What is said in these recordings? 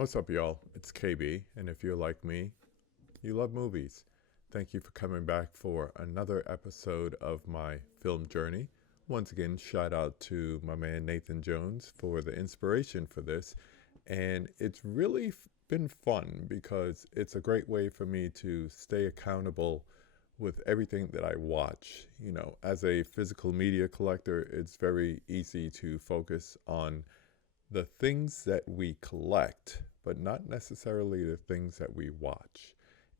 What's up, y'all? It's KB, and if you're like me, you love movies. Thank you for coming back for another episode of my film journey. Once again, shout out to my man Nathan Jones for the inspiration for this. And it's really been fun because it's a great way for me to stay accountable with everything that I watch. You know, as a physical media collector, it's very easy to focus on the things that we collect, but not necessarily the things that we watch.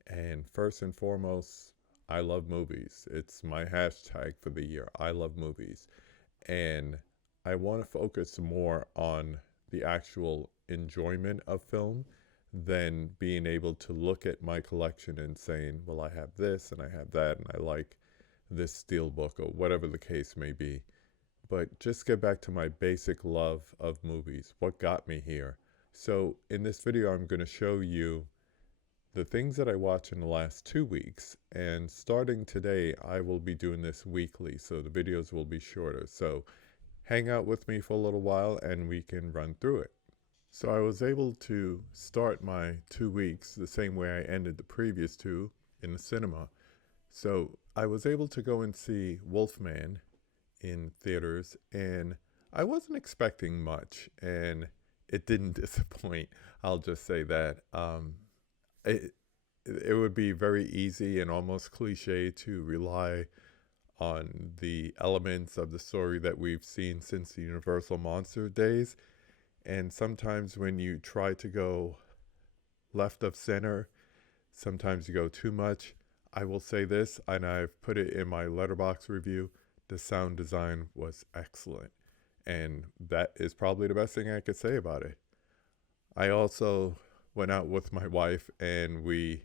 And first and foremost, I love movies. It's my hashtag for the year. I love movies. And I want to focus more on the actual enjoyment of film than being able to look at my collection and saying, well, I have this and I have that and I like this steelbook or whatever the case may be. But just get back to my basic love of movies, what got me here. So in this video, I'm going to show you the things that I watched in the last 2 weeks. And starting today, I will be doing this weekly, so the videos will be shorter. So hang out with me for a little while and we can run through it. So I was able to start my 2 weeks the same way I ended the previous two, in the cinema. So I was able to go and see Wolfman in theaters, and I wasn't expecting much, and it didn't disappoint. I'll just say that. It, it would be very easy and almost cliche to rely on the elements of the story that we've seen since the Universal Monster days. And sometimes when you try to go left of center, sometimes you go too much. I will say this, and I've put it in my Letterboxd review, the sound design was excellent. And that is probably the best thing I could say about it. I also went out with my wife and we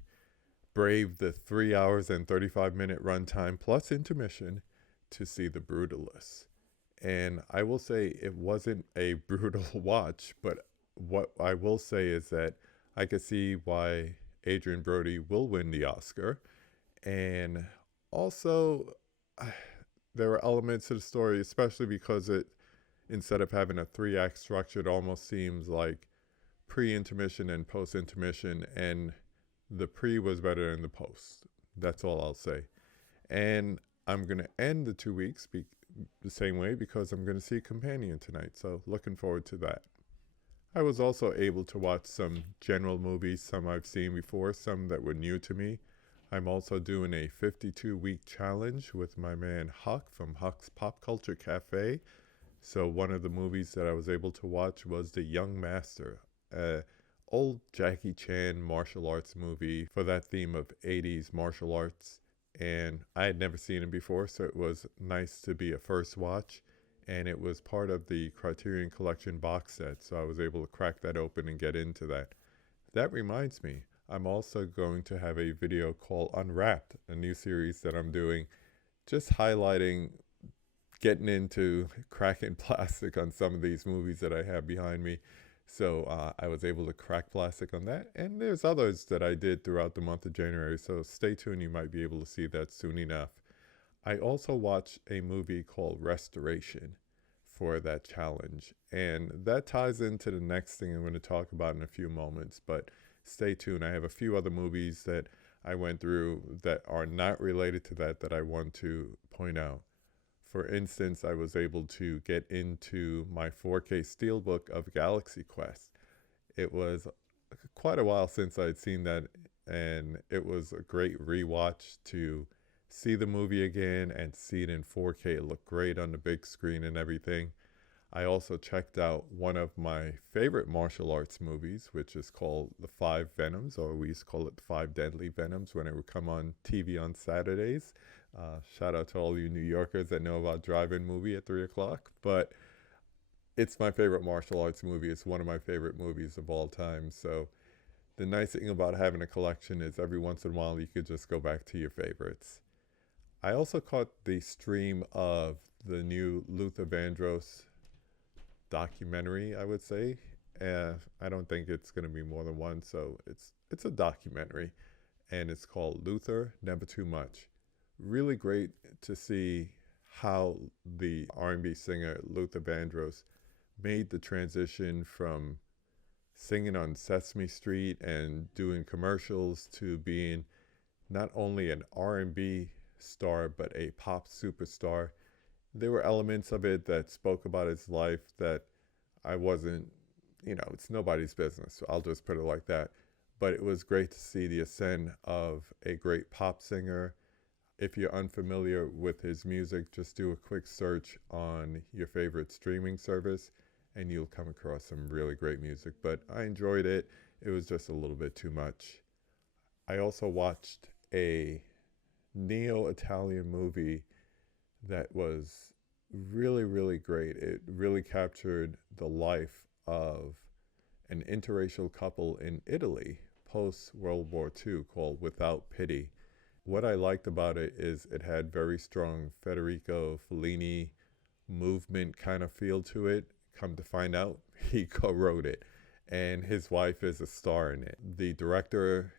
braved the 3 hours and 35-minute runtime plus intermission to see The Brutalist. And I will say it wasn't a brutal watch, but what I will say is that I could see why Adrian Brody will win the Oscar. And also, there were elements to the story, especially because it, instead of having a 3-act structure, it almost seems like pre-intermission and post-intermission, and the pre was better than the post. That's all I'll say. And I'm going to end the 2 weeks the same way because I'm going to see Companion tonight, so looking forward to that. I was also able to watch some general movies, some I've seen before, some that were new to me. I'm also doing a 52-week challenge with my man Huck from Huck's Pop Culture Cafe. So one of the movies that I was able to watch was The Young Master, old Jackie Chan martial arts movie for that theme of 80s martial arts. And I had never seen it before, so it was nice to be a first watch. And it was part of the Criterion Collection box set, so I was able to crack that open and get into that. That reminds me, I'm also going to have a video called Unwrapped, a new series that I'm doing, just highlighting getting into cracking plastic on some of these movies that I have behind me. So I was able to crack plastic on that. And there's others that I did throughout the month of January. So stay tuned. You might be able to see that soon enough. I also watched a movie called Restoration for that challenge. And that ties into the next thing I'm going to talk about in a few moments. But stay tuned. I have a few other movies that I went through that are not related to that I want to point out. For instance, I was able to get into my 4K Steelbook of Galaxy Quest. It was quite a while since I'd seen that, and it was a great rewatch to see the movie again and see it in 4K. It looked great on the big screen and everything. I also checked out one of my favorite martial arts movies, which is called The Five Venoms, or we used to call it The Five Deadly Venoms when it would come on TV on Saturdays. Shout out to all you New Yorkers that know about drive-in movie at 3 o'clock. But it's my favorite martial arts movie. It's one of my favorite movies of all time. So the nice thing about having a collection is every once in a while you could just go back to your favorites. I also caught the stream of the new Luther Vandross documentary, I would say. I don't think it's going to be more than one, so it's a documentary, and it's called Luther, Never Too Much. Really great to see how the R&B singer Luther Vandross made the transition from singing on Sesame Street and doing commercials to being not only an R&B star but a pop superstar. There were elements of it that spoke about his life that I wasn't, it's nobody's business. I'll just put it like that. But it was great to see the ascent of a great pop singer. If you're unfamiliar with his music, just do a quick search on your favorite streaming service and you'll come across some really great music. But I enjoyed it. It was just a little bit too much. I also watched a neo-Italian movie that was really, really great. It really captured the life of an interracial couple in Italy post World War II called Without Pity. What I liked about it is it had very strong Federico Fellini movement kind of feel to it. Come to find out, he co-wrote it, and his wife is a star in it. The director,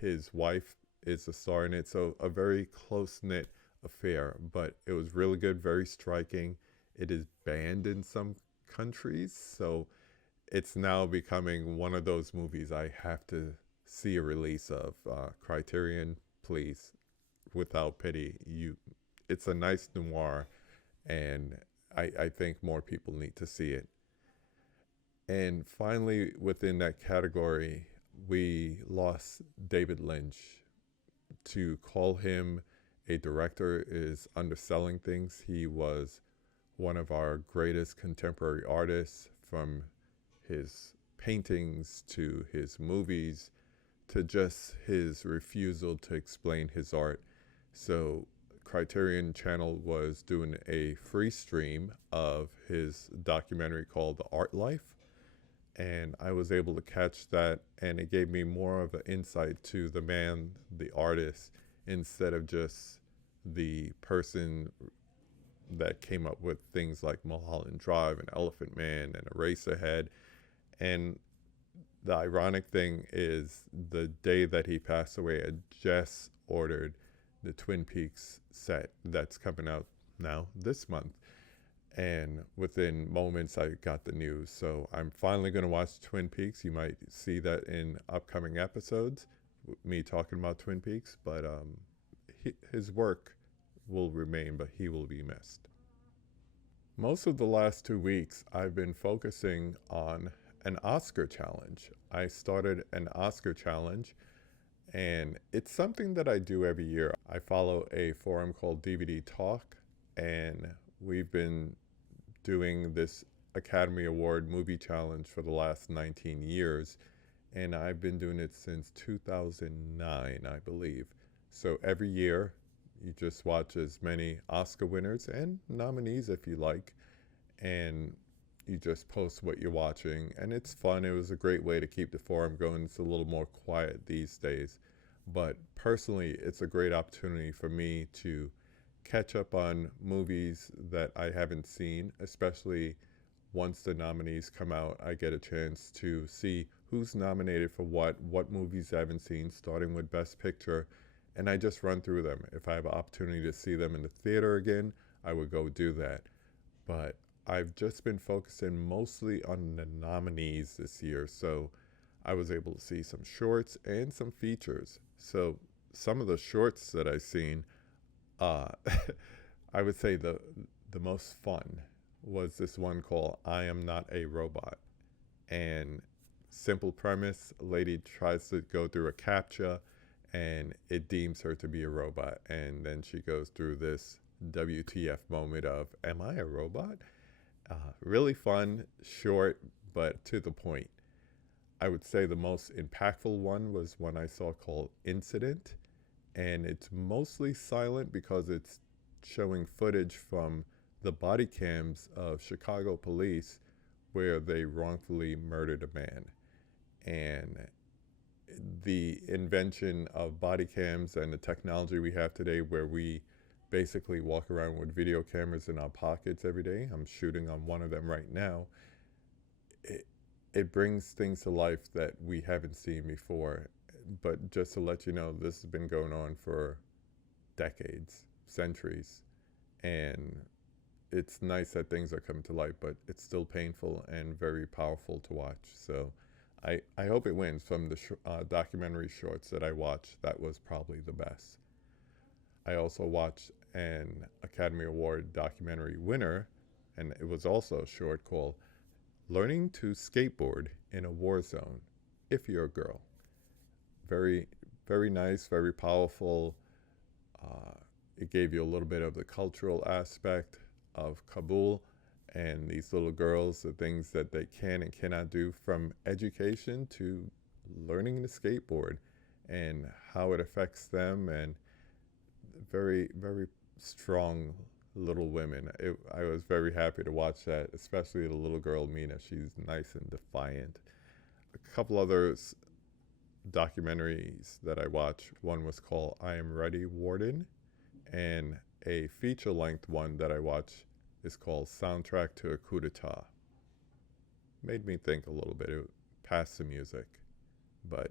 his wife is a star in it, so a very close-knit affair, but it was really good, very striking. It is banned in some countries, so it's now becoming one of those movies I have to see a release of. Criterion, please, Without Pity. It's a nice noir, and I think more people need to see it. And finally, within that category, we lost David Lynch. To call him a director is underselling things. He was one of our greatest contemporary artists, from his paintings to his movies to just his refusal to explain his art. So Criterion Channel was doing a free stream of his documentary called The Art Life, and I was able to catch that, and it gave me more of an insight to the man, the artist, instead of just the person that came up with things like Mulholland Drive and Elephant Man and Eraserhead. And the ironic thing is, the day that he passed away, I just ordered the Twin Peaks set that's coming out now this month. And within moments, I got the news. So I'm finally going to watch Twin Peaks. You might see that in upcoming episodes, me talking about Twin Peaks. But his work will remain, but he will be missed. Most of the last 2 weeks, I've been focusing on an Oscar challenge. I started an Oscar challenge, and it's something that I do every year. I follow a forum called DVD Talk, and we've been doing this Academy Award movie challenge for the last 19 years, and I've been doing it since 2009, I believe. So every year, you just watch as many Oscar winners and nominees if you like, and you just post what you're watching, and it's fun. It was a great way to keep the forum going. It's a little more quiet these days, but personally, it's a great opportunity for me to catch up on movies that I haven't seen, especially once the nominees come out. I get a chance to see who's nominated for what movies I haven't seen, starting with Best Picture, and I just run through them. If I have an opportunity to see them in the theater again, I would go do that. But I've just been focusing mostly on the nominees this year, so I was able to see some shorts and some features. So some of the shorts that I've seen, I would say the most fun was this one called I Am Not a Robot. And simple premise, a lady tries to go through a CAPTCHA and it deems her to be a robot. And then she goes through this WTF moment of, am I a robot? Really fun, short, but to the point. I would say the most impactful one was one I saw called Incident. And it's mostly silent because it's showing footage from the body cams of Chicago police where they wrongfully murdered a man. And the invention of body cams and the technology we have today, where we basically walk around with video cameras in our pockets every day. I'm shooting on one of them right now. It brings things to life that we haven't seen before. But just to let you know, this has been going on for decades, centuries, and it's nice that things are coming to light, but it's still painful and very powerful to watch. So I hope it wins. From the documentary shorts that I watched, that was probably the best. I also watched an Academy Award documentary winner, and it was also a short called Learning to Skateboard in a War Zone If You're a Girl. Very, very nice, very powerful. Uh, it gave you a little bit of the cultural aspect of Kabul and these little girls, the things that they can and cannot do, from education to learning to skateboard and how it affects them, and very, very strong little women. I was very happy to watch that, especially the little girl Mina. She's nice and defiant. A couple others documentaries that I watched. One was called I Am Ready, Warden, and a feature-length one that I watched is called Soundtrack to a Coup d'etat. Made me think a little bit. It passed the music. But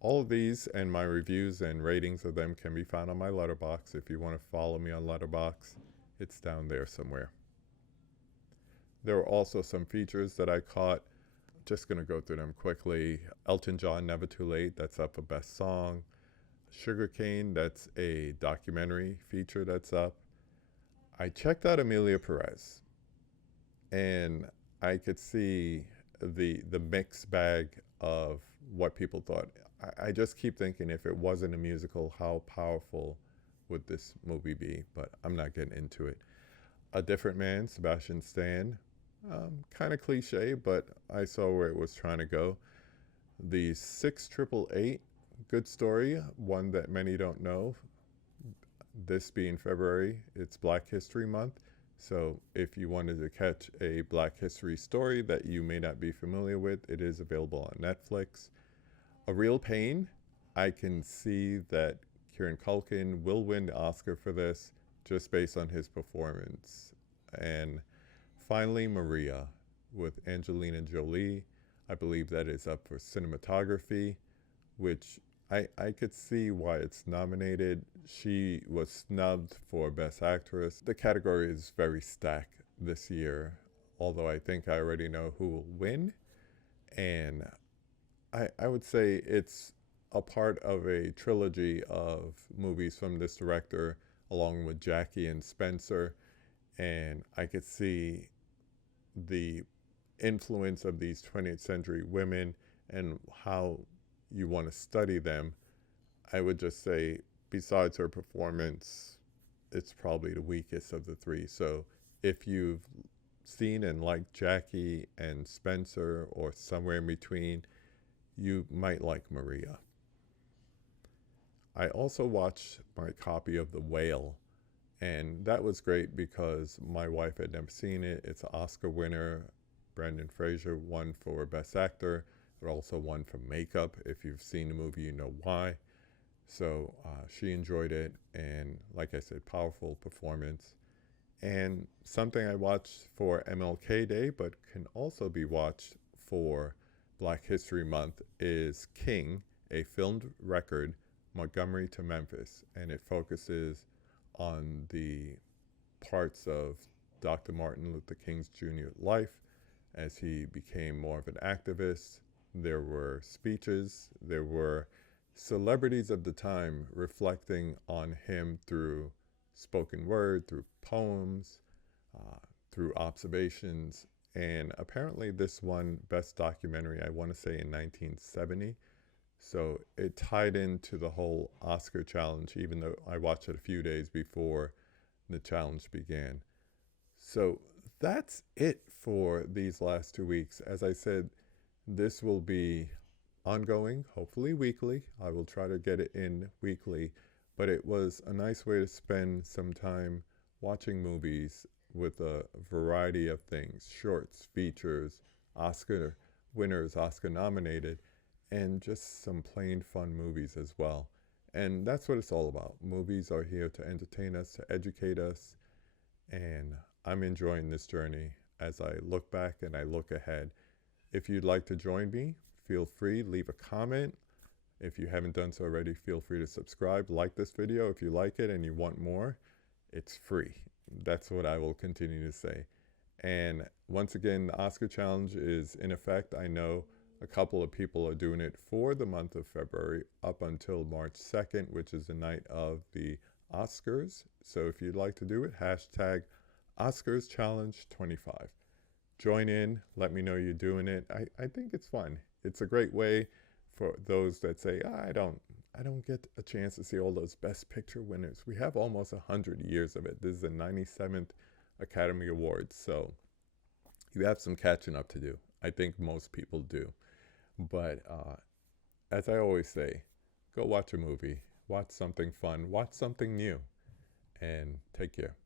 all of these and my reviews and ratings of them can be found on my Letterboxd. If you want to follow me on Letterboxd, it's down there somewhere. There were also some features that I caught. Just going to go through them quickly. Elton John, Never Too Late, that's up for Best Song. Sugarcane, that's a documentary feature that's up. I checked out Emilia Perez, and I could see the mixed bag of what people thought. I just keep thinking, if it wasn't a musical, how powerful would this movie be? But I'm not getting into it. A Different Man, Sebastian Stan. Kind of cliche, but I saw where it was trying to go. The 6888, good story, one that many don't know. This being February, it's Black History Month. So if you wanted to catch a Black History story that you may not be familiar with, it is available on Netflix. A Real Pain, I can see that Kieran Culkin will win the Oscar for this just based on his performance. And finally, Maria with Angelina Jolie. I believe that is up for cinematography, which I could see why it's nominated. She was snubbed for Best Actress. The category is very stacked this year, although I think I already know who will win. And I would say it's a part of a trilogy of movies from this director, along with Jackie and Spencer. And I could see the influence of these 20th century women and how you want to study them. I would just say, besides her performance, it's probably the weakest of the three. So if you've seen and liked Jackie and Spencer, or somewhere in between, you might like Maria. I also watched my copy of The Whale, and that was great because my wife had never seen it. It's an Oscar winner. Brendan Fraser won for Best Actor. It also won for makeup. If you've seen the movie, you know why. So she enjoyed it, and like I said, powerful performance. And something I watched for MLK Day, but can also be watched for Black History Month, is King, a filmed record, Montgomery to Memphis, and it focuses on the parts of Dr. Martin Luther King Jr.'s life as he became more of an activist. There were speeches, there were celebrities of the time reflecting on him through spoken word, through poems, through observations. And apparently this won Best Documentary, I want to say in 1970. So it tied into the whole Oscar challenge, even though I watched it a few days before the challenge began. So that's it for these last 2 weeks. As I said, this will be ongoing, hopefully weekly. I will try to get it in weekly, but it was a nice way to spend some time watching movies with a variety of things, shorts, features, Oscar winners, Oscar nominated, and just some plain fun movies as well. And that's what it's all about. Movies are here to entertain us, to educate us, and I'm enjoying this journey as I look back and I look ahead. If you'd like to join me, feel free, leave a comment. If you haven't done so already, feel free to subscribe, like this video if you like it and you want more. It's free. That's what I will continue to say. And once again, the Oscar challenge is in effect. I know A couple of people are doing it for the month of February up until March 2nd, which is the night of the OSCARS. So if you'd like to do it, hashtag OSCARS Challenge 25. Join in, let me know you're doing it. I think it's fun. It's a great way for those that say, I don't get a chance to see all those Best Picture winners. We have almost 100 years of it. This is the 97th Academy Awards, so you have some catching up to do. I think most people do. But as I always say, go watch a movie, watch something fun, watch something new, and take care.